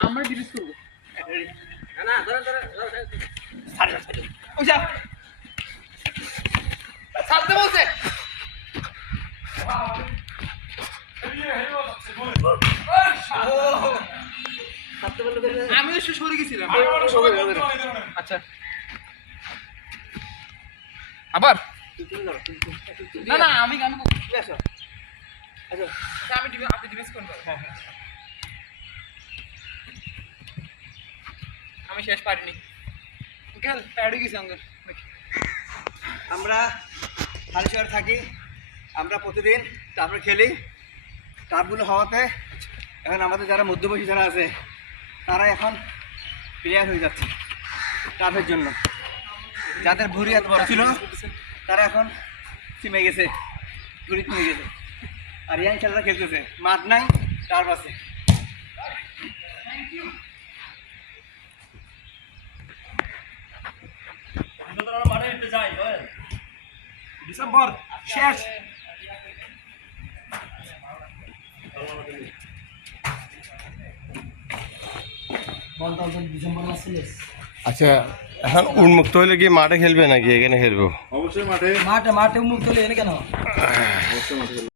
আমরা ডিলিট করব না ধরেন ধরেন ছাড়তে বলছে। আমি তো সরে গেছিলাম। আচ্ছা। আবার? না না আমি আমি আচ্ছা, আমি ডিভে আপনি করুন হ্যাঁ হ্যাঁ। আমি শেষ পারিনি। গেল প্যাডে গেছি আঙ্কেল আমরা হালিশহরে থাকি, আমরা প্রতিদিন তারপরে খেলি। টাপগুলো হওয়াতে এখন আমাদের যারা মধ্যবয়সী যারা আছে, তারা এখন প্লেয়ার হয়ে যাচ্ছে টাপের জন্য। যাদের ভুড়ি এত বড় ছিল, তারা এখন চিমে গেছে ঘুরি চিমে গেছে। আর ইয়াং খেলাটা খেলতেছে, মাঠ নাই, তার পাশে। ডিসেম্বর শেষ। আচ্ছা এখন উন্মুক্ত হলে কি মাঠে খেলবে নাকি এখানে খেলব? অবশ্যই মাঠে। মাঠে মাঠে মুখ তুলে এনে কেন?